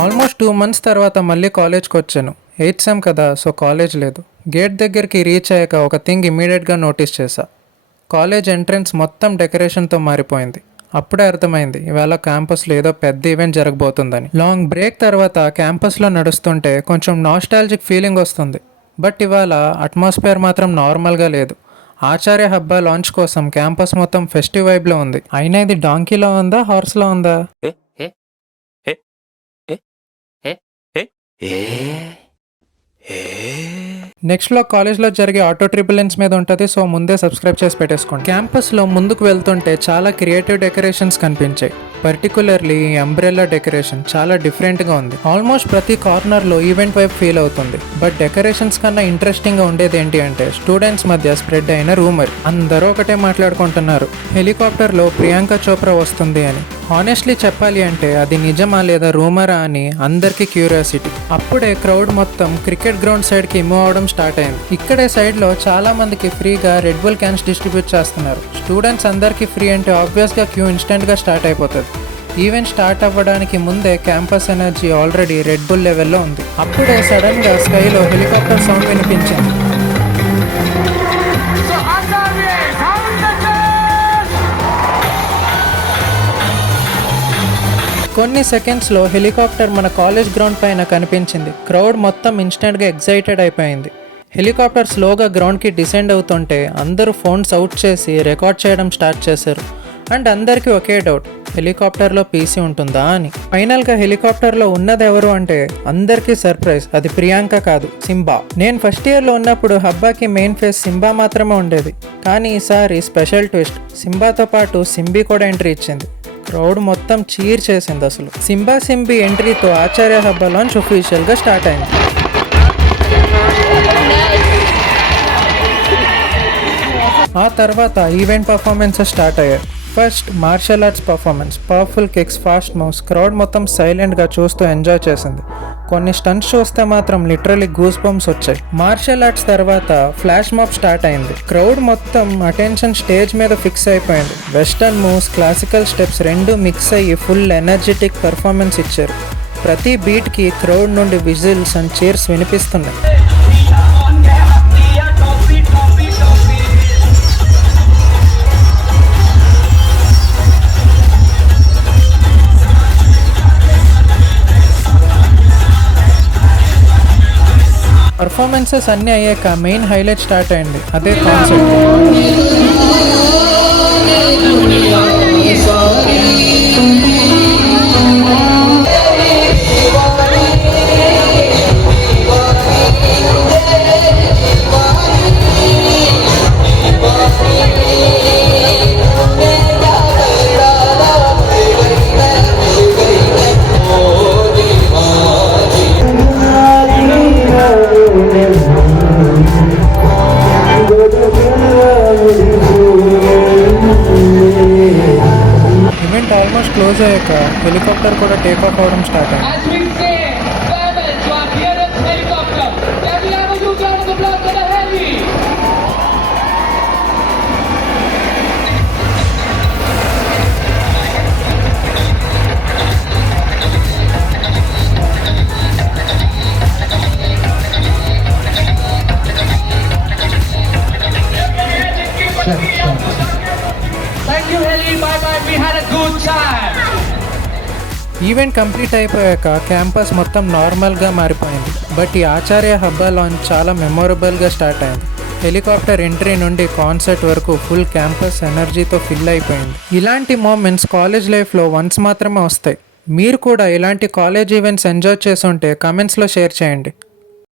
Almost 2 months తర్వాత మళ్ళీ కాలేజ్కి వచ్చాను. 8th సెమ్ కదా, సో కాలేజ్ లేదు. గేట్ దగ్గరికి రీచ్ అయ్యాక ఒక థింగ్ ఇమీడియట్గా నోటీస్ చేశా. కాలేజ్ ఎంట్రన్స్ మొత్తం డెకరేషన్తో మారిపోయింది. అప్పుడే అర్థమైంది ఇవాళ క్యాంపస్లో ఏదో పెద్ద ఈవెంట్ జరగబోతుందని. లాంగ్ బ్రేక్ తర్వాత క్యాంపస్లో నడుస్తుంటే కొంచెం నాస్టాలజిక్ ఫీలింగ్ వస్తుంది. బట్ ఇవాళ అట్మాస్ఫియర్ మాత్రం నార్మల్గా లేదు. ఆచార్య హబ్బా లాంచ్ కోసం క్యాంపస్ మొత్తం ఫెస్టివ్ వైబ్లో ఉంది. అయినా ఇది డాంకీలో ఉందా, హార్స్లో ఉందా? నెక్స్ట్ లో కాలేజ్లో జరిగే ఆటో ట్రిపులెన్స్ మీద ఉంటుంది, సో ముందే సబ్స్క్రైబ్ చేసి పెట్టేసుకోండి. క్యాంపస్లో ముందుకు వెళ్తుంటే చాలా క్రియేటివ్ డెకరేషన్స్ కనిపించాయి. పర్టికులర్లీ ఈ అంబ్రెల్లా డెకరేషన్ చాలా డిఫరెంట్గా ఉంది. ఆల్మోస్ట్ ప్రతి కార్నర్లో ఈవెంట్ వైపు ఫీల్ అవుతుంది. బట్ డెకరేషన్స్ కన్నా ఇంట్రెస్టింగ్గా ఉండేది ఏంటి అంటే స్టూడెంట్స్ మధ్య స్ప్రెడ్ అయిన రూమర్. అందరూ ఒకటే మాట్లాడుకుంటున్నారు, హెలికాప్టర్లో ప్రియాంక చోప్రా వస్తుంది అని. హానెస్ట్లీ చెప్పాలి అంటే అది నిజమా లేదా రూమరా అని అందరికీ క్యూరియాసిటీ. అప్పుడే క్రౌడ్ మొత్తం క్రికెట్ గ్రౌండ్ సైడ్కి మూవ్ అవడం స్టార్ట్ అయింది. ఇక్కడే సైడ్లో చాలా మందికి ఫ్రీగా రెడ్ బుల్ క్యాన్స్ డిస్ట్రిబ్యూట్ చేస్తున్నారు. స్టూడెంట్స్ అందరికీ ఫ్రీ అంటే ఆబ్వియస్గా క్యూ ఇన్స్టెంట్గా స్టార్ట్ అయిపోతుంది. ఈవెంట్ స్టార్ట్ అవ్వడానికి ముందే campus energy already red bull లెవెల్లో ఉంది. అప్పుడే సడన్గా స్కైలో హెలికాప్టర్ సౌండ్ వినిపించింది. కొన్ని సెకండ్స్లో హెలికాప్టర్ మన కాలేజ్ గ్రౌండ్ పైన కనిపించింది. క్రౌడ్ మొత్తం ఇన్స్టెంట్గా ఎగ్జైటెడ్ అయిపోయింది. హెలికాప్టర్ స్లోగా గ్రౌండ్కి డిసెండ్ అవుతుంటే అందరూ ఫోన్స్ అవుట్ చేసి రికార్డ్ చేయడం స్టార్ట్ చేశారు. అండ్ అందరికీ ఒకే డౌట్, హెలికాప్టర్లో పీసీ ఉంటుందా అని. ఫైనల్గా హెలికాప్టర్లో ఉన్నది ఎవరు అంటే అందరికీ సర్ప్రైజ్, అది ప్రియాంక కాదు, సింబా. నేను ఫస్ట్ ఇయర్లో ఉన్నప్పుడు హబ్బాకి మెయిన్ ఫేస్ సింబా మాత్రమే ఉండేది. కానీ ఈసారి స్పెషల్ ట్విస్ట్, సింబాతో పాటు సింబీ కూడా ఎంట్రీ ఇచ్చింది. క్రౌడ్ మొత్తం చీర్ చేసింది అసలు. సింబా సింబీ ఎంట్రీతో ఆచార్య హబ్బా లాంచ్ అఫీషియల్గా స్టార్ట్ అయింది. ఆ తర్వాత ఈవెంట్ పర్ఫార్మెన్సెస్ స్టార్ట్ అయ్యాయి. First martial arts performance, powerful kicks, fast moves. Crowd మొత్తం సైలెంట్గా చూస్తూ ఎంజాయ్ చేసింది. కొన్ని స్టంట్స్ చూస్తే మాత్రం లిటరలీ గూస్ బంప్స్ వచ్చాయి. మార్షల్ ఆర్ట్స్ తర్వాత ఫ్లాష్ మాబ్ స్టార్ట్ అయింది. క్రౌడ్ మొత్తం అటెన్షన్ స్టేజ్ మీద ఫిక్స్ అయిపోయింది. వెస్టర్న్ మూవ్స్, క్లాసికల్ స్టెప్స్ రెండు మిక్స్ అయ్యి ఫుల్ ఎనర్జెటిక్ పర్ఫార్మెన్స్ ఇచ్చారు. ప్రతి బీట్కి క్రౌడ్ నుండి విజిల్స్ అండ్ చీర్స్ వినిపిస్తున్నాయి. పర్ఫార్మెన్సెస్ అన్నీ అయ్యాక మెయిన్ హైలైట్ స్టార్ట్ అయింది, అదే కాన్సెప్ట్. ఈవెంట్ ఆల్మోస్ట్ క్లోజ్ అయ్యాక హెలికాప్టర్ కూడా టేక్ ఆఫ్ అవడం స్టార్ట్ అయింది. ఈవెంట్ కంప్లీట్ అయిపోయాక క్యాంపస్ మొత్తం నార్మల్గా మారిపోయింది. బట్ ఈ ఆచార్య హబ్బా లాంచ్ చాలా మెమొరబుల్గా స్టార్ట్ అయింది. హెలికాప్టర్ ఎంట్రీ నుండి కాన్సర్ట్ వరకు ఫుల్ క్యాంపస్ ఎనర్జీతో ఫిల్ అయిపోయింది. ఇలాంటి మూమెంట్స్ కాలేజ్ లైఫ్లో వన్స్ మాత్రమే వస్తాయి. మీరు కూడా ఇలాంటి కాలేజ్ ఈవెంట్స్ ఎంజాయ్ చేసుంటే కమెంట్స్లో షేర్ చేయండి.